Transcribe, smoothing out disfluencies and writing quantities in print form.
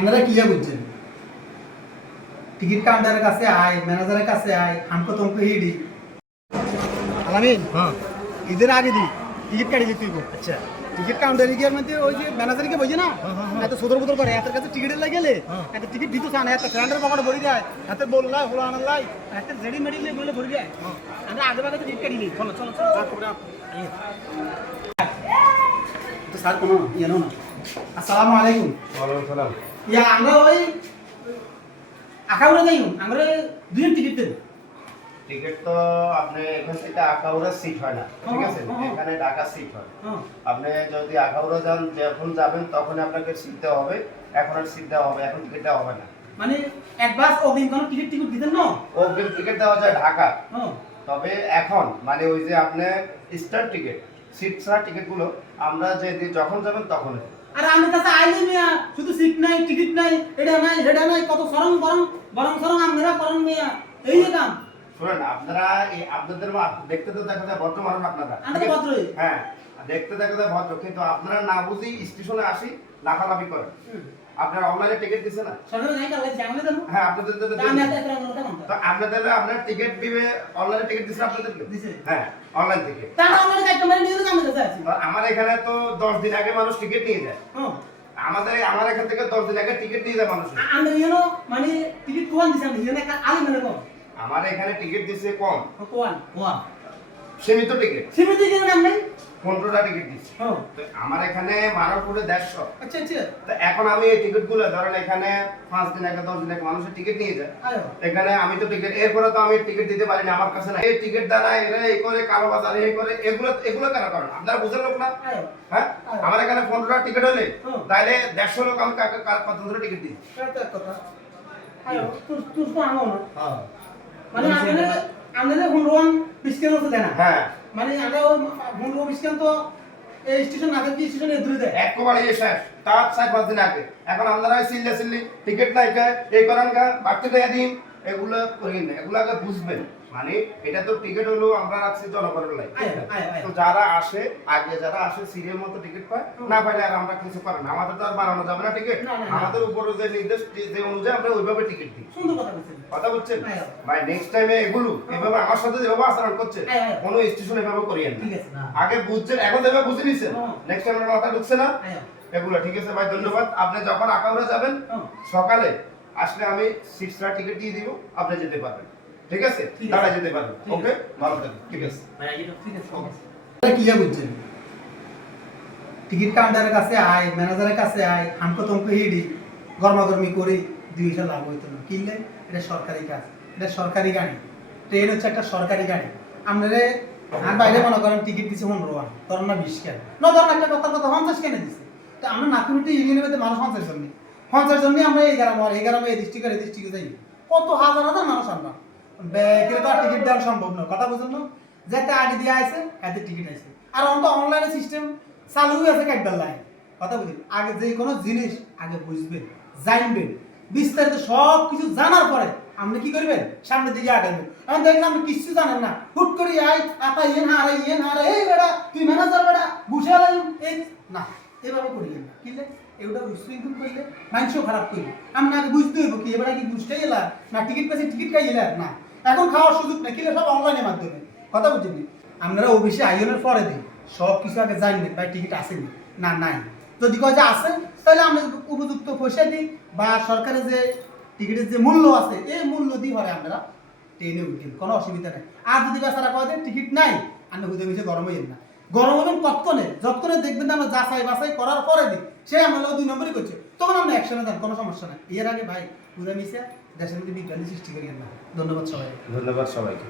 আপনারা কি বুঝছেন? টিকিট কাউন্টারের কাছে আয়, ম্যানেজারের কাছে আয়, আমকো তুমকো হিডি আলামিন। হ্যাঁ ঈদের আগে দি টিকিট কাটিয়ে তুই আচ্ছা টিকিট কাউন্টারে গিয়ে মধ্যে ওই যে ম্যানেজারকে বোঝে না, এত সদর বদর করে এত কাছে টিকিটের লাগে গেলে এত টিকিট দিতে চান, এত ফ্রেন্ডের পকেটে ভরে যায়, এত বললাই হলো আনালাই, এত রেডি মেডিলে বলে ভরে যায়। আমরা আগে ভাগে টিকিট কাটিয়ে নিই। চলো চলো চলো তো স্যার কোনো ইয়ে না। আসসালামু আলাইকুম। ওয়ালাইকুম সালাম। ইয়া আমরা ওই আখাউড়া যাই, আমরা দুজন টিকিট দেব। টিকিট তো আপনি এখান থেকে আখাউড়া সিট হয় না, ঠিক আছে? এখানে ঢাকা সিট হয়। আপনি যদি আখাউড়া যান, যখন যাবেন তখন আপনাকে সিট দেওয়া হবে, এখন আর সিট দেওয়া হবে, এখন টিকিট দেওয়া হবে না। মানে অ্যাডভান্স অগ্রিম কোনো টিকিট দিতেন না? অগ্রিম টিকিট দেওয়া যায় ঢাকা, তবে এখন মানে ওই যে আপনি স্টার টিকিট, সিট ছাড়া টিকিটগুলো আমরা যে যখন যাবেন তখন। আর আমি কাছে আইলে মিয়া শুধু সিট নাই, টিকিট নাই, এটা নাই সেটা নাই, কত সরম গরম গরম সরম আপনারা করেন মিয়া, এই যে কাম। শুনেন, আপনারা এই আপনাদের দেখতে তো দেখা যায় ভদ্র মানুষ আপনারা, আমরা ভদ্রই। হ্যাঁ দেখতে দেখা যায় ভদ্র, কিন্তু আপনারা না বুঝি স্টেশনে আসি লাফালাফি করেন। আপনারা অনলাইনে টিকিট দিছেন না? সরকার নাই কালে জানলে দেন। হ্যাঁ আপনাদের তো আমি এত এত কথা বলতে। তো আপনাদের আপনার টিকিট দিবে, অনলাইনে টিকিট দিছেন আপনাদেরকে? দিছে। হ্যাঁ অনলাইন থেকে। তাহলে আমরা কাইটো মানে নিয়ে যাবো কাছে আছি। আমার এখানে তো 10 দিন আগে মানুষ টিকিট নিয়ে যায়। হ্যাঁ আমার এখান থেকে 10 দিন আগে টিকিট নিয়ে যায় মানুষ। আমরা ইয়েনো মানে টিকিট কোন দিছেন ইয়েনে আলি মানে কোন? আমার এখানে টিকিট দিছে কম, কোন সীমিত টিকিট। সীমিত টিকিট নাম নাই? 15টা টিকিট দিচ্ছে। হ্যাঁ তো আমার এখানে মানুষ পুরো 150। আচ্ছা আচ্ছা। তো এখন আমি এই টিকিটগুলো ধরেন এখানে 5 দিন আগে 10 দিন আগে মানুষের টিকিট নিয়ে যায়, আয়ো এখানে আমি তো টিকিট, এরপরে তো আমি টিকিট দিতে পারি না, আমার কাছে না। এই টিকিট দ্বারা এরা এই করে কালো বাজার এই করে, এগুলো কেন করেন আপনারা? বুঝেন লোক না? আয়ো হ্যাঁ আমার এখানে 15টা টিকিট হলে তাইলে 150 লোক আমি কত ধরে টিকিট দিই? এটা কথা। আয়ো তুই তো আমো না। হ্যাঁ মানে আমাদের হুনরোয়ান বিস্কেন আছে দেনা। হ্যাঁ মানে আমরা হুনরো বিস্কেন তো এই স্টেশন আগে কি স্টেশনে দূরে দেয়। একবারে শেষ, তার 4-5 দিন আগে। এখন আপনারা সিল্লি টিকিট নাই কে এই করেন কা বাড়তে দেয়া দিন, এগুলো করেন না, এগুলো আগে বুঝবেন। মানে এটা তো টিকিট হলো আমরা রাখছি জনগণের লাই। তো যারা আসে আগে, যারা আসে সিরিয়াল মতো টিকিট পায়, না পাইলে আর আমরা কিছু করেন না। আমাদের তো আর বানানো যাবে না টিকিট, আমাদের উপরে যে নির্দেশ যে অনুযায়ী আমরা ওইভাবে টিকিট দিই। সুন্দর কথা বলছেন। কথা বলছেন ভাই, নেক্সট টাইমে এগুলো এভাবে আমার সাথে যেভাবে আচরণ করছে কোনো স্টেশন এভাবে করিয়েন না। ঠিক আছে না আগে বুঝছেন, এখন যেভাবে বুঝে নিছেন, নেক্সট টাইম আমার মাথা ঢুকছে না এগুলো। ঠিক আছে ভাই, ধন্যবাদ। আপনি যখন আখাউড়া যাবেন সকালে আসলে আমি 6টা টিকিট দিয়ে দিব, আপনি যেতে পারবেন। ঠিক আছে, তারা যেতে পারবেন। ওকে, ভালো থাকবেন। ঠিক আছে ভাই, এটা ঠিক আছে। আপনারা কি বুঝছেন? টিকিট কাউন্টারের কাছে আয়, ম্যানেজারের কাছে আয়, আমকো তুমকো হিডি গরমাগরমি করে 2 পয়সা লাভ হইতো না। কিনলে এটা সরকারি কাজ, এটা সরকারি গাড়ি, ট্রেন হচ্ছে একটা সরকারি গাড়ি। আপনারে আর বাইরে মনে করেন টিকিট দিছে 15 তোর না 20 কেন না, ধরেন একটা কথা 50 কেন দিছে। তো আমরা নাকুরুটি ইউনিয়নের মধ্যে মানুষ 50 জন নেই, 50 জন নিয়ে আমরা এই গ্রামে এই ডিস্ট্রিক্টে যাই, কত হাজার হাজার মানুষ। আমরা ব্যাংকে তো আর টিকিট দেওয়া সম্ভব না। কথা বুঝুন না, যেটা আগে দিয়ে আছে এতে টিকিট আছে। আর অন্ত অনলাইনে সিস্টেম চালু আছে কাটবার লাইন। কথা বুঝুন, আগে যে কোনো জিনিস আগে বুঝবেন, জানবেন, বিস্তারিত সব কিছু জানার পরে আপনি কি করবেন, সামনের দিকে আগাবেন। এখন দেখলাম আপনি কিছু জানেন না, হুট করে আই আপা ইয়েন হারে এই বেড়া তুই ম্যানেজার বেড়া বুঝে আলাই এই না, এভাবে করিয়েন না। কিনলে এগুলো উশৃঙ্খল করলে মানুষও খারাপ করবে। আমরা আগে বুঝতে হইব কি এবার কি বুঝতেই এলাম না, টিকিট পেয়েছি টিকিট খাই এলাম না, এখন খাওয়ার সুযোগ নেই, কিনলে সব অনলাইনের মাধ্যমে। কথা বুঝছেন? আপনারা অফিসে আইনের পরে দিন সব কিছু আগে জানবেন, ভাই টিকিট আসেনি না নাই। যদি কয় যে আসে তাহলে আমরা উপযুক্ত পয়সা দিই বা সরকারের যে টিকিটের যে মূল্য আছে এই মূল্য দিয়ে হয় আপনারা ট্রেনে উঠেন, কোনো অসুবিধা নেই। আর যদি বেচারা কয় টিকিট নাই, আপনি বুঝে বুঝে গরম হইেন না। গরম হবেন কতক্ষণে, যতক্ষণে দেখবেন আমরা যাচাই বাছাই করার পরে দিই সে আমরা 2 নম্বরই করছে, তখন আমরা অ্যাকশনে যান, কোনো সমস্যা নাই। এর আগে ভাই বুঝে মিশে দেশের মধ্যে বিজ্ঞানী সৃষ্টি করিয়েন না। ধন্যবাদ সবাই। ধন্যবাদ সবাইকে।